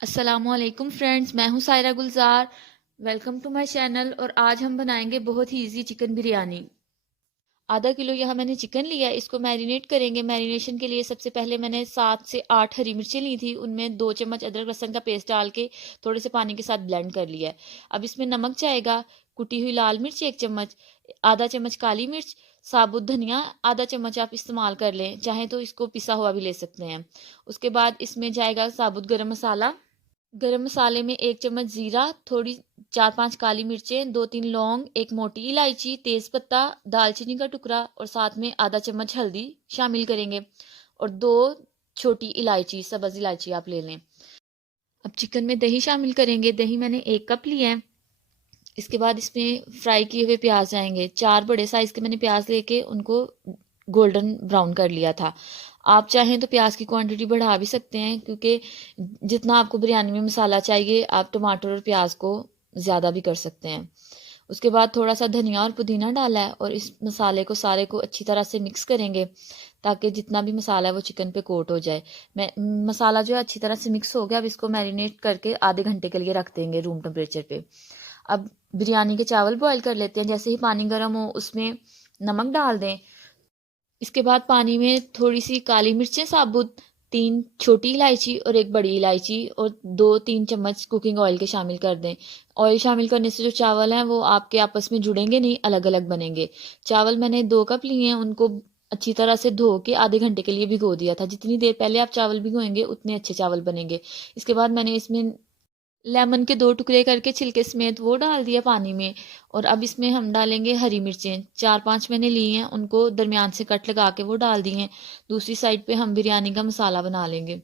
अस्सलामुअलैकुम फ्रेंड्स, मैं हूं Saira Gulzar. Welcome to my channel. और आज हम बनाएंगे बहुत ही इजी चिकन बिरयानी। आधा किलो यहाँ मैंने चिकन लिया है, इसको मैरिनेट करेंगे। मैरिनेशन के लिए सबसे पहले मैंने 7 से 8 हरी मिर्चें ली थी, उनमें 2 चम्मच अदरक लहसुन का पेस्ट डाल के थोड़े से पानी के साथ ब्लेंड कर लिया है। अब इसमें नमक जाएगा, कुटी हुई लाल मिर्च 1 चम्मच, आधा चम्मच काली मिर्च, साबुत धनिया आधा चम्मच आप इस्तेमाल कर लें, चाहे तो इसको पिसा हुआ भी ले सकते हैं। उसके बाद इसमें जाएगा साबुत गरम मसाला। गरम मसाले में 1 चम्मच जीरा, थोड़ी 4-5 काली मिर्चें, 2-3 लौंग, एक मोटी इलायची, तेज पत्ता, दालचीनी का टुकड़ा और साथ में आधा चम्मच हल्दी शामिल करेंगे। और 2 छोटी इलायची, सब्ज इलायची आप ले लें। अब चिकन में दही शामिल करेंगे। दही मैंने 1 कप लिया है। इसके बाद इसमें फ्राई किए हुए प्याज आएंगे। 4 बड़े साइज के मैंने प्याज लेके उनको गोल्डन ब्राउन कर लिया था। आप चाहें तो प्याज की क्वांटिटी बढ़ा भी सकते हैं, क्योंकि जितना आपको बिरयानी में मसाला चाहिए आप टमाटर और प्याज को ज़्यादा भी कर सकते हैं। उसके बाद थोड़ा सा धनिया और पुदीना डाला है और इस मसाले को सारे को अच्छी तरह से मिक्स करेंगे, ताकि जितना भी मसाला है वो चिकन पे कोट हो जाए। मैं मसाला जो है अच्छी तरह से मिक्स हो गया। अब इसको मैरिनेट करके आधे घंटे के लिए रख देंगे रूम टेम्परेचर पे। अब बिरयानी के चावल बॉईल कर लेते हैं। जैसे ही पानी गर्म हो उसमें नमक डाल दें। इसके बाद पानी में थोड़ी सी काली मिर्चें साबुत, 3 छोटी इलायची और 1 बड़ी इलायची और 2-3 चम्मच कुकिंग ऑयल के शामिल कर दें। ऑयल शामिल करने से जो चावल हैं वो आपके आपस में जुड़ेंगे नहीं, अलग अलग बनेंगे। चावल मैंने 2 कप लिए हैं, उनको अच्छी तरह से धो के आधे घंटे के लिए भिगो दिया था। जितनी देर पहले आप चावल भिगोएंगे उतने अच्छे चावल बनेंगे। इसके बाद मैंने इसमें लेमन के 2 टुकड़े करके छिलके समेत वो डाल दिया पानी में। और अब इसमें हम डालेंगे हरी मिर्चें, 4-5 मैंने ली हैं, उनको दरमियान से कट लगा के वो डाल दी हैं। दूसरी साइड पे हम बिरयानी का मसाला बना लेंगे।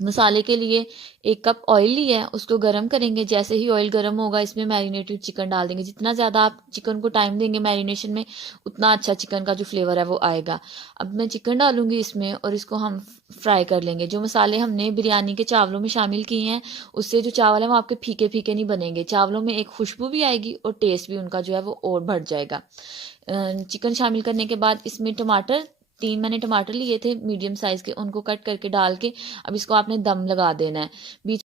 मसाले के लिए 1 कप ऑयल लिया है, उसको गर्म करेंगे। जैसे ही ऑयल गर्म होगा इसमें मैरिनेटेड चिकन डाल देंगे। जितना ज़्यादा आप चिकन को टाइम देंगे मैरिनेशन में, उतना अच्छा चिकन का जो फ्लेवर है वो आएगा। अब मैं चिकन डालूंगी इसमें और इसको हम फ्राई कर लेंगे। जो मसाले हमने बिरयानी के चावलों में शामिल किए हैं, उससे जो चावल है वो आपके फीके फीके नहीं बनेंगे। चावलों में एक खुशबू भी आएगी और टेस्ट भी उनका जो है वो और बढ़ जाएगा। चिकन शामिल करने के बाद इसमें टमाटर, 3 मैंने टमाटर लिए थे मीडियम साइज के, उनको कट करके डाल के अब इसको आपने दम लगा देना है। बीच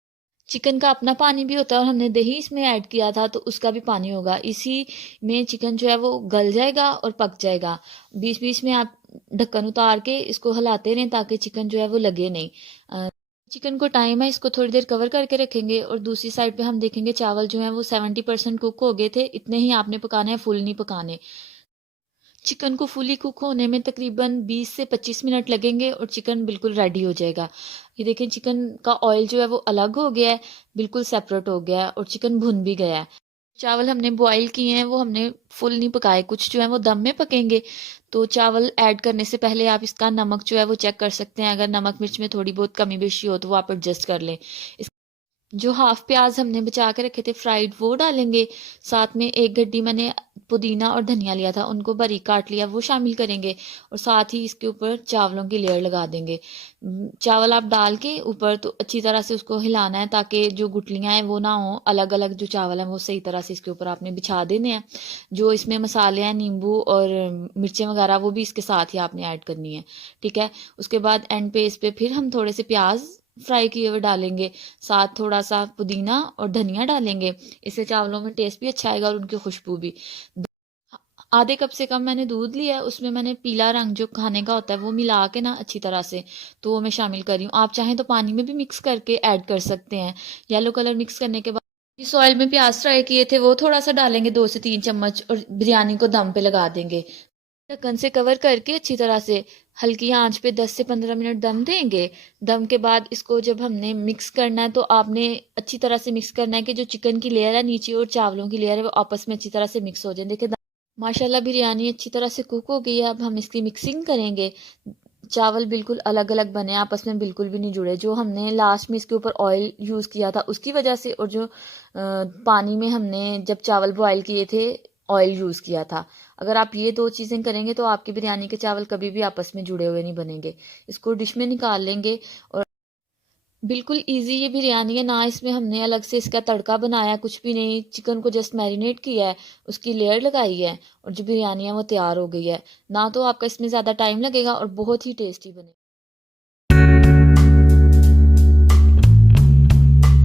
चिकन का अपना पानी भी होता है और हमने दही इसमें ऐड किया था तो उसका भी पानी होगा। इसी में चिकन जो है वो गल जाएगा और पक जाएगा। बीच बीच में आप ढक्कन उतार के इसको हिलाते रहें ताकि चिकन जो है वो लगे नहीं। चिकन को टाइम है, इसको थोड़ी देर कवर करके रखेंगे और दूसरी साइड पे हम देखेंगे चावल जो है वो 70% कुक हो गए थे। इतने ही आपने पकाने हैं, फुल नहीं पकाने। चिकन को फुली कुक होने में तकरीबन 20 से 25 मिनट लगेंगे और चिकन बिल्कुल रेडी हो जाएगा। ये देखें चिकन का ऑयल जो है वो अलग हो गया है, बिल्कुल सेपरेट हो गया है और चिकन भुन भी गया है। चावल हमने बॉईल किए हैं वो हमने फुल नहीं पकाए, कुछ जो है वो दम में पकेंगे। तो चावल ऐड करने से पहले आप इसका नमक जो है वो चेक कर सकते हैं। अगर नमक मिर्च में थोड़ी बहुत कमी बेशी हो तो वो आप एडजस्ट कर लें। जो हाफ प्याज हमने बचा के रखे थे फ्राइड, वो डालेंगे। साथ में 1 गड्डी मैंने पुदीना और धनिया लिया था, उनको बारीक काट लिया, वो शामिल करेंगे। और साथ ही इसके ऊपर चावलों की लेयर लगा देंगे। चावल आप डाल के ऊपर तो अच्छी तरह से उसको हिलाना है, ताकि जो गुठलियां हैं वो ना हो, अलग अलग जो चावल हैं वो सही तरह से इसके ऊपर आपने बिछा देने हैं। जो इसमें मसाले हैं, नींबू और मिर्चें वगैरह, वो भी इसके साथ ही आपने ऐड करनी है। ठीक है। उसके बाद एंड पे इस पे फिर हम थोड़े से प्याज फ्राई किए हुए डालेंगे, साथ थोड़ा सा पुदीना और धनिया डालेंगे। इससे चावलों में टेस्ट भी अच्छा आएगा और उनकी खुशबू भी। आधे कप से कम मैंने दूध लिया है, उसमें मैंने पीला रंग जो खाने का होता है वो मिला के ना अच्छी तरह से, तो वो मैं शामिल कर रही हूँ। आप चाहें तो पानी में भी मिक्स करके ऐड कर सकते हैं। येलो कलर मिक्स करने के बाद जिस ऑयल में प्याज फ्राई किए थे वो थोड़ा सा डालेंगे, 2 से 3 चम्मच, और बिरयानी को दम पे लगा देंगे। ढक्कन से कवर करके अच्छी तरह से हल्की आंच पे 10 से 15 मिनट दम देंगे। दम के बाद इसको जब हमने मिक्स करना है तो आपने अच्छी तरह से मिक्स करना है कि जो चिकन की लेयर है नीचे और चावलों की लेयर है वो आपस में अच्छी तरह से मिक्स हो जाए। देखिए माशाल्लाह बिरयानी अच्छी तरह से कुक हो गई है। अब हम इसकी मिक्सिंग करेंगे। चावल बिल्कुल अलग अलग बने, आपस में बिल्कुल भी नहीं जुड़े। जो हमने लास्ट में इसके ऊपर ऑयल यूज़ किया था उसकी वजह से, और जो पानी में हमने जब चावल बॉयल किए थे ऑयल यूज़ किया था, अगर आप ये 2 चीज़ें करेंगे तो आपकी बिरयानी के चावल कभी भी आपस में जुड़े हुए नहीं बनेंगे। इसको डिश में निकाल लेंगे। और बिल्कुल इजी ये बिरयानी है ना, इसमें हमने अलग से इसका तड़का बनाया कुछ भी नहीं। चिकन को जस्ट मैरिनेट किया है, उसकी लेयर लगाई है और जो बिरयानी है वो तैयार हो गई है। ना तो आपका इसमें ज़्यादा टाइम लगेगा और बहुत ही टेस्टी बने।